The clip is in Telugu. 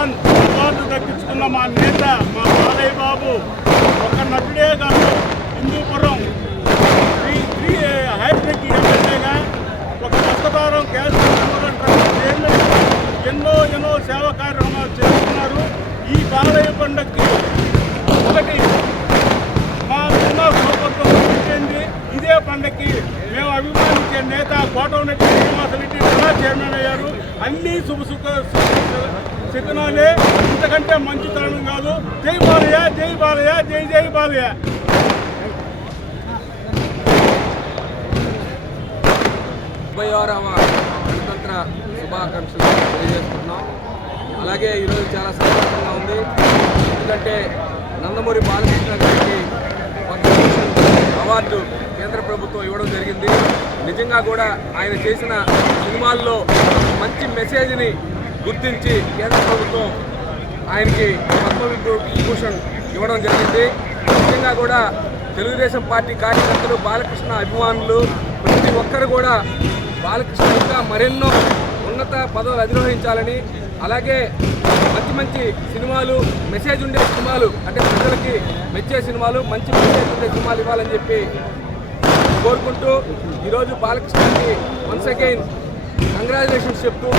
ఛాంపియన్ అవార్డు దక్కించుకున్న మా నేత మా బాలయ్య బాబు ఒక నటుడే కాదు, హిందూపురం హైటెక్ ఎమ్మెల్యేగా ఒక కొత్తవారం గ్యాస్ చైర్మన్ ఎన్నో సేవా కార్యక్రమాలు చేస్తున్నారు. ఈ బాలయ్య పండుగకి ఒకటి మా చిన్న ప్రభుత్వం ఇచ్చింది. ఇదే పండుగకి మేము అభిమానించే నేత కోటమిరెడ్డి శ్రీనివాసరెడ్డి కూడా చైర్మన్ అయ్యారు. అన్నీ శకునాలే, ఇంతకంటే మంచితనం కాదు. జై బాలయ్య, జై బాలయ్య, జై జై బాలయ్య. 56వ గణతంత్ర శుభాకాంక్షలు తెలియజేస్తున్నాం. అలాగే ఈరోజు చాలా సంతోషంగా ఉంది. ఎందుకంటే నందమూరి బాలకృష్ణ గారికి పద్మభూషణ్ అవార్డు కేంద్ర ప్రభుత్వం ఇవ్వడం జరిగింది. నిజంగా కూడా ఆయన చేసిన సినిమాల్లో మంచి మెసేజ్ని గుర్తించి కేంద్ర ప్రభుత్వం ఆయనకి పద్మభూషణ్ ఇవ్వడం జరిగింది. నిజంగా కూడా తెలుగుదేశం పార్టీ కార్యకర్తలు, బాలకృష్ణ అభిమానులు ప్రతి ఒక్కరు కూడా బాలకృష్ణ ఇంకా మరెన్నో ఉన్నత పదవులు అధిరోహించాలని, అలాగే మంచి సినిమాలు, మెసేజ్ ఉండే సినిమాలు, అంటే ప్రజలకి మెచ్చే సినిమాలు, మంచి మెసేజ్ ఉండే సినిమాలు ఇవ్వాలని చెప్పి కోరుకుంటూ ఈరోజు బాలకృష్ణకి వన్స్ అగైన్ కంగ్రాచులేషన్స్ చెప్తూ